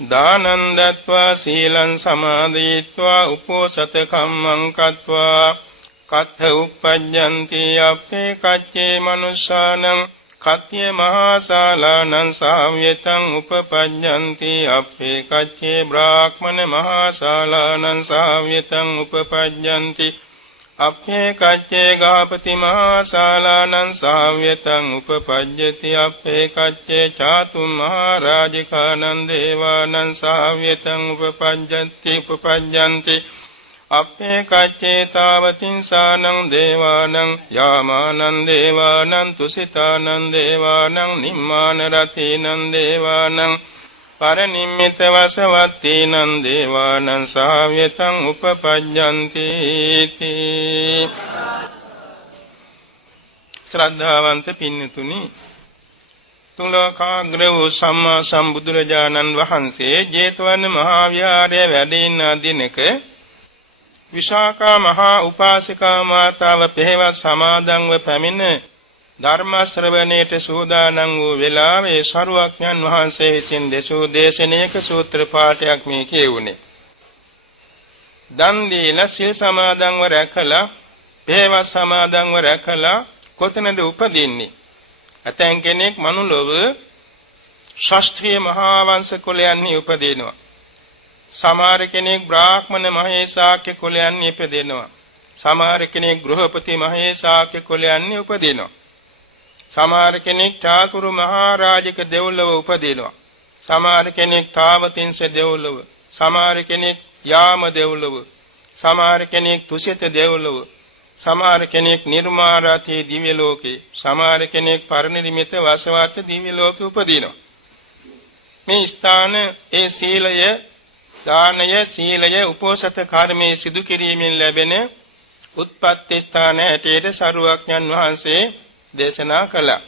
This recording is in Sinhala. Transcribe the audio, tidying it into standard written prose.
දානං දත්වා සීලං සමාදිත්වා උපෝසත කම්මං කତ୍වා කත්ථ උප්පජ්ජන්ති අප්පේ කච්චේ මනුස්සානං කත්‍ය මහාසාලානං සාව්‍යතං උපපජ්ජන්ති අප්පේ කච්චේ බ්‍රාහ්මණ මහාසාලානං සාව්‍යතං උපපජ්ජන්ති අප්පේ කච්චේ ගාපති මහාසාලානං සාව්‍යතං උපපජ්ජති අප්පේ කච්චේ චාතු මහරජිකානං දේවානං සාව්‍යතං උපපජ්ජන්ති අප්පේ කච්චේ තාවතින්සානං දේවානං යාමානං දේවානං තුසිතානං දේවානං නිම්මාන රතීනං දේවානං පරනිම්මිත වසවත්තීනං දේවානං සාව්‍යතං උපපජ්ජන්ති ශ්‍රද්ධාවන්ත පින්නතුනි තුලකාග්‍ර වූ සම්මා සම්බුදුරජාණන් වහන්සේ ජේතවන මහා විහාරයේ වැඩ ඉන්න දිනක විශාඛා මහා උපාසිකා මාතාව පෙරවස් සමාදන්ව පැමිණ ධර්ම ශ්‍රවණයට සූදානම් වූ වෙලාවේ සරුවක්ඥන් වහන්සේ විසින් දෙසූ දේශනාවක සූත්‍ර පාඨයක් මේ කියුනේ. දන් දීලා සිල් සමාදන්ව රැකලා පෙරවස් සමාදන්ව රැකලා කොතනද උපදින්නේ? ඇතැම් කෙනෙක් මනුලොව ශාස්ත්‍රීය මහා වංශ කුලයන්හි උපදිනවා. සමහර කෙනෙක් බ්‍රාහ්මණ මහේසාක්‍ය කුලයන් ඉපදෙනවා. සමහර කෙනෙක් ගෘහපති මහේසාක්‍ය කුලයන් උපදිනවා. සමහර කෙනෙක් චාතුරු මහරජක දෙව්ලොව උපදිනවා. සමහර කෙනෙක් තාවතින්ස දෙව්ලොව, සමහර කෙනෙක් යාම දෙව්ලොව, සමහර කෙනෙක් තුසිත දෙව්ලොව, සමහර කෙනෙක් නිර්මාරාති දිව්‍ය ලෝකේ, සමහර කෙනෙක් පරිනිර්මිත වසවාර්ථ දිව්‍ය ලෝකේ උපදිනවා. මේ ස්ථාන ඒ සීලය දානය සීලය උපෝසත කර්මයේ සිදු කිරීමෙන් ලැබෙන උත්පත්ති ස්ථාන ඇටේට සරුවක්ඥන් වහන්සේ දේශනා කළා.